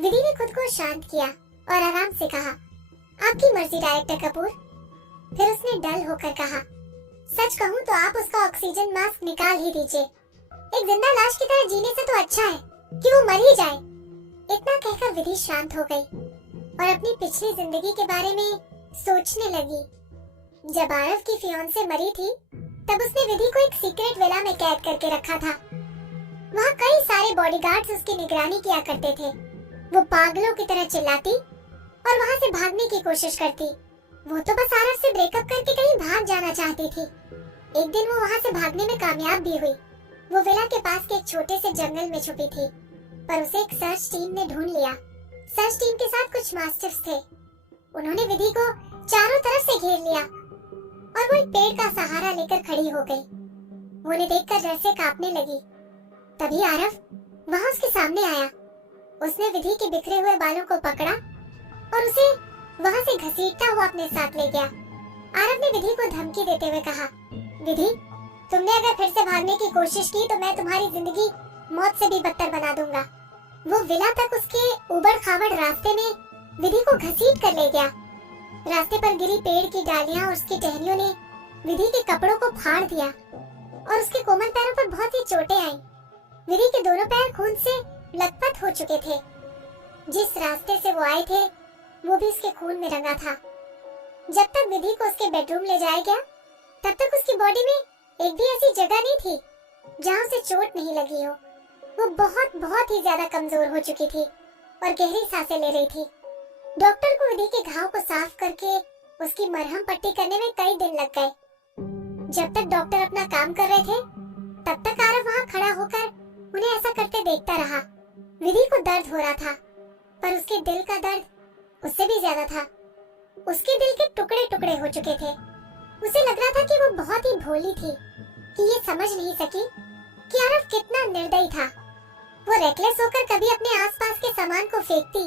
Vidhi ने खुद को शांत किया और आराम से कहा, आपकी मर्जी डायरेक्टर कपूर। फिर उसने डल होकर कहा, सच कहूँ तो आप उसका ऑक्सीजन मास्क निकाल ही दीजिए। एक जिंदा लाश की तरह जीने से तो अच्छा है कि वो मर ही जाए। इतना कहकर विधि शांत हो गई और अपनी पिछली जिंदगी के बारे में सोचने लगी। जब आरव की फियांसे मरी थी तब उसने विधि को एक सीक्रेट विला में कैद करके रखा था। वहाँ कई सारे बॉडीगार्ड्स उसकी निगरानी किया करते थे। वो पागलों की तरह चिल्लाती और वहाँ से भागने की कोशिश करती। वो तो बस आरव से ब्रेकअप करके कहीं भाग जाना चाहती थी। एक दिन वो वहाँ से भागने में कामयाब भी हुई। वो विला के पास के एक छोटे से जंगल में छुपी थी, पर उसे एक सर्च टीम ने ढूंढ लिया। सर्च टीम के साथ कुछ मास्टर्स थे। उन्होंने विधि को चारों तरफ से घेर लिया और वो एक पेड़ का सहारा लेकर खड़ी हो गई। वो उन्हें देखकर डर से कांपने लगी। तभी आरव वहाँ उसके सामने आया। उसने विधि के बिखरे हुए बालों को पकड़ा और उसे वहाँ से घसीटता हुआ अपने साथ ले गया। आरव ने विधि को धमकी देते हुए कहा, विधि, तुमने अगर फिर से भागने की कोशिश की तो मैं तुम्हारी जिंदगी मौत से भी बदतर बना दूंगा। वो विला तक उसके उबड़-खाबड़ रास्ते में विधि को घसीट कर ले गया। रास्ते पर गिरी पेड़ की डालियां और उसकी टहनियों ने विधि के कपड़ों को फाड़ दिया और उसके कोमल पैरों पर बहुत ही चोटें आईं। विधि के दोनों पैर खून से लथपथ हो चुके थे। जिस रास्ते से वो आए थे वो भी उसके खून में रंगा था। जब तक विधि को उसके बेडरूम ले जाया गया तब तक उसकी बॉडी में एक भी ऐसी जगह नहीं थी जहाँ उसे चोट नहीं लगी हो। वो बहुत ही ज्यादा कमजोर हो चुकी थी और गहरी सांसें ले रही थी। डॉक्टर को विधि के घाव को साफ करके उसकी मरहम पट्टी करने में कई दिन लग गए। जब तक डॉक्टर अपना काम कर रहे थे तब तक आरव वहाँ खड़ा होकर उन्हें ऐसा करते देखता रहा। विधि को दर्द हो रहा था, पर उसके दिल का दर्द उससे भी ज्यादा था। उसके दिल के टुकड़े टुकड़े हो चुके थे। उसे लग रहा था कि वो बहुत ही भोली थी कि ये समझ नहीं सकी कि आरव कितना निर्दयी था। वो रेकलेस होकर कभी अपने आसपास के सामान को फेंकती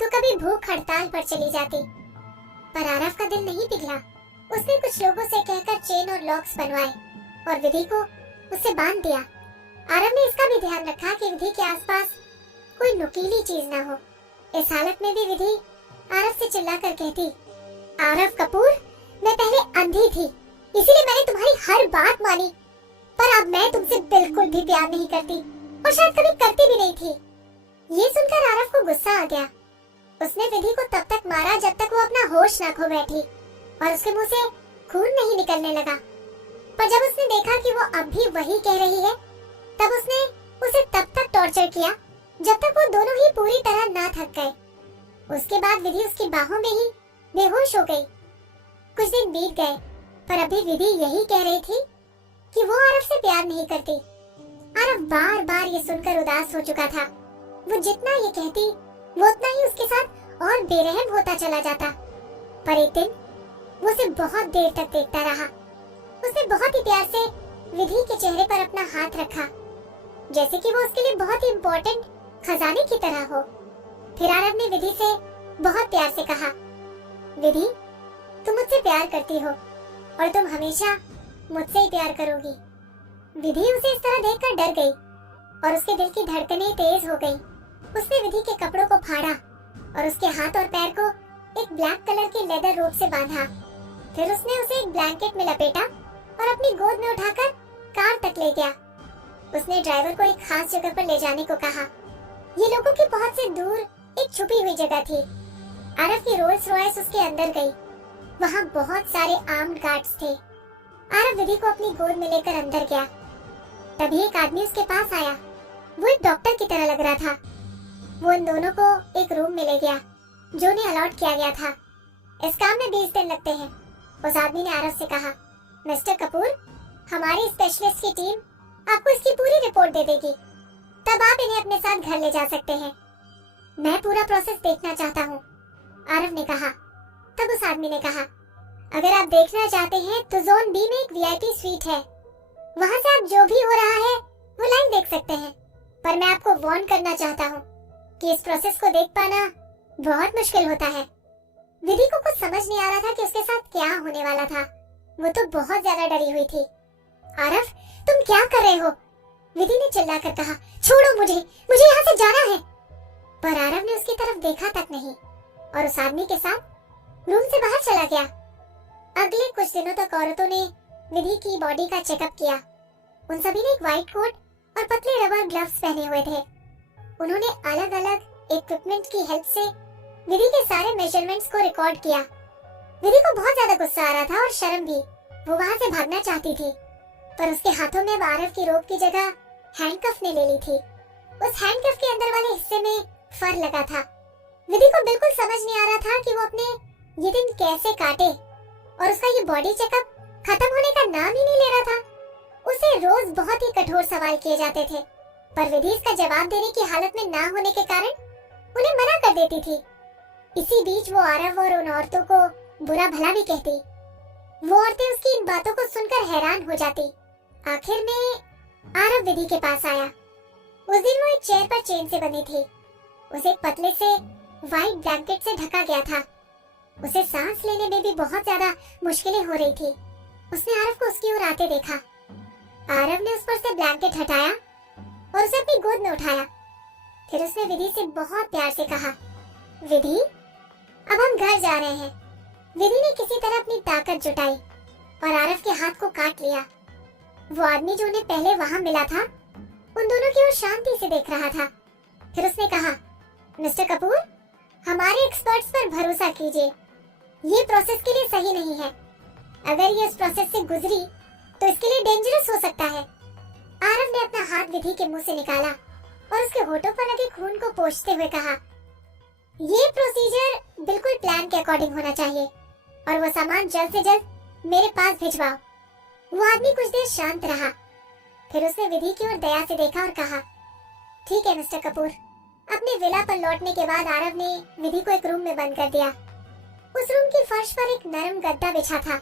तो कभी भूख हड़ताल पर चली जाती। पर आरव का दिल नहीं पिघला। उसने कुछ लोगों से कहकर चेन और लॉक्स बनवाए और विधि को उससे बांध दिया। आरव ने इसका भी ध्यान रखा कि विधि के आसपास कोई नुकीली चीज ना हो। इस हालत में भी विधि आरव से चिल्लाकर कहती, आरव कपूर, मैं पहले अंधी थी, इसीलिए मैंने तुम्हारी हर बात मानी, पर अब मैं तुमसे बिल्कुल भी प्यार नहीं करती और शायद कभी करती भी नहीं थी। ये सुनकर आरव को गुस्सा आ गया। उसने विधि को तब तक मारा जब तक वो अपना होश न खो बैठी और उसके मुंह से खून नहीं निकलने लगा। पर जब उसने देखा कि वो अब भी वही कह रही है, तब उसने उसे तब तक टॉर्चर किया जब तक वो दोनों ही पूरी तरह ना थक गए। उसके बाद विधि उसकी बाहों में ही बेहोश हो गई। कुछ दिन बीत गए, पर अभी विधि यही कह रही थी कि वो आरव से प्यार नहीं करती। आरव बार बार ये सुनकर उदास हो चुका था। वो जितना ये कहती वो उतना ही उसके साथ और बेरहम होता चला जाता। पर एक दिन वो उसे बहुत देर तक देखता रहा। उसने बहुत ही प्यार से विधि के चेहरे पर अपना हाथ रखा, जैसे कि वो उसके लिए बहुत ही इम्पोर्टेंट खजाने की तरह हो। फिर आरव ने विधि से बहुत प्यार से कहा, विधि, तुम मुझसे प्यार करती हो और तुम हमेशा मुझसे ही प्यार करोगी। विधि उसे इस तरह देखकर डर गई और उसके दिल की धड़कनें तेज हो गई। उसने विधि के कपड़ों को फाड़ा और उसके हाथ और पैर को एक ब्लैक कलर के लेदर रोप से बांधा। फिर उसने उसे एक ब्लैंकेट में लपेटा और अपनी गोद में उठाकर कार तक ले गया। उसने ड्राइवर को एक खास जगह पर ले जाने को कहा। ये लोगों की पहुंच से दूर एक छुपी हुई जगह थी। आरव की रोल्स रॉयस उसके अंदर गई। वहाँ बहुत सारे आर्म्ड गार्ड्स थे। आरव विधि को अपनी गोद में लेकर अंदर गया। तभी एक आदमी उसके पास आया। वो एक डॉक्टर की तरह लग रहा था। वो इन दोनों को एक रूम में ले गया जो उन्हें अलॉट किया गया था। इस काम में 20 दिन लगते हैं। उस आदमी ने आरव से कहा, मिस्टर कपूर, हमारी स्पेशलिस्ट की टीम आपको इसकी पूरी रिपोर्ट दे देगी, तब आप इन्हें अपने साथ घर ले जा सकते हैं। मैं पूरा प्रोसेस देखना चाहता हूँ, आरव ने कहा। तब उस आदमी ने कहा, अगर आप देखना चाहते हैं तो जोन बी में एक वीआईपी स्वीट है, वहाँ से आप जो भी हो रहा है वो लाइव देख सकते हैं। पर मैं आपको वार्न करना चाहता हूँ कि इस प्रोसेस को देख पाना बहुत मुश्किल होता है। विधि को कुछ समझ नहीं आ रहा था कि उसके साथ क्या होने वाला था। वो तो बहुत ज्यादा डरी हुई थी। आरव, तुम क्या कर रहे हो? विधि ने चिल्लाकर कहा, छोड़ो मुझे यहाँ से जाना है। पर आरव ने उसकी तरफ देखा तक नहीं और उस आदमी के साथ रूम से बाहर चला गया। अगले कुछ दिनों तक औरतों ने विधि की बॉडी का चेकअप किया। उन सभी ने एक व्हाइट कोट और पतले रबर ग्लव्स पहने हुए थे। उन्होंने अलग अलग इक्विपमेंट की हेल्प से विधि के सारे मेजरमेंट्स को रिकॉर्ड किया। विधि को बहुत ज्यादा गुस्सा आ रहा था और शर्म भी। वो वहाँ से भागना चाहती थी, पर उसके हाथों में आरव की रोप की जगह हैंडकफ ने ले ली थी। उस हैंडकफ के अंदर वाले हिस्से में फर लगा था। विधि को बिल्कुल समझ नहीं आ रहा था कि वो अपने ये दिन कैसे काटे और उसका ये बॉडी चेकअप खत्म होने का नाम ही नहीं ले रहा था। उसे रोज बहुत ही कठोर सवाल किए जाते थे, पर विधि इसका जवाब देने की हालत में ना होने के कारण उन्हें मना कर देती थी। इसी बीच वो आरव और उन औरतों को बुरा भला भी कहती। वो औरतें उसकी इन बातों को सुनकर हैरान हो जाती। आखिर में आरव विधि के पास आया। उस दिन वो एक चेयर पर चेन से बंधी थी। उसे एक पतले से व्हाइट ब्लैंकेट से ढका गया था। उसे सांस लेने में भी बहुत ज्यादा मुश्किलें हो रही थी। उसने आरव को उसकी ओर आते देखा। आरव ने उस पर से ब्लैंकेट हटाया और उसे अपनी गोद में उठाया। फिर उसने विधि से बहुत प्यार से कहा, विधि, अब हम घर जा रहे हैं। विधि ने किसी तरह अपनी ताकत जुटाई और आरव के हाथ को काट लिया। वो आदमी जो उन्हें पहले वहां मिला था, उन दोनों की ओर शांति से देख रहा था। फिर उसने कहा, मिस्टर कपूर, हमारे एक्सपर्ट्स पर भरोसा कीजिए। ये प्रोसेस के लिए सही नहीं है। अगर ये इस प्रोसेस से गुजरी तो इसके लिए डेंजरस हो सकता है। आरव ने अपना हाथ विधि के मुंह से निकाला और उसके होठों पर लगे खून को पोंछते हुए कहा, ये प्रोसीजर बिल्कुल प्लान के अकॉर्डिंग होना चाहिए और वो सामान जल्द से जल्द मेरे पास भिजवाओ। वो आदमी कुछ देर शांत रहा। फिर उसने विधि की ओर दया से देखा और कहा, ठीक है मिस्टर कपूर। अपने विला पर लौटने के बाद आरव ने विधि को एक रूम में बंद कर दिया। उस रूम की फर्श पर एक नरम गद्दा बिछा था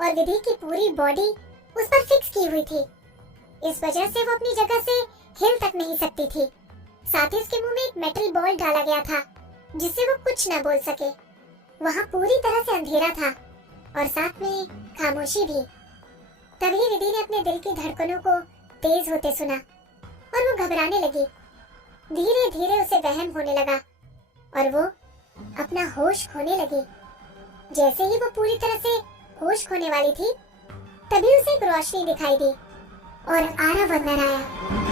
और विधि की पूरी बॉडी उस पर फिक्स की हुई थी। इस वजह से वो अपनी जगह से हिल तक नहीं सकती थी। साथ ही उसके मुंह में एक मेटल बॉल डाला गया था जिससे वो कुछ न बोल सके। वहाँ पूरी तरह से अंधेरा था और साथ में खामोशी भी। तभी विधि ने अपने दिल की धड़कनों को तेज होते सुना और वो घबराने लगी। धीरे धीरे उसे वहम होने लगा और वो अपना होश खोने लगी। जैसे ही वो पूरी तरह से होश खोने वाली थी, तभी उसे एक रोशनी दिखाई दी और आरव अंदर आया।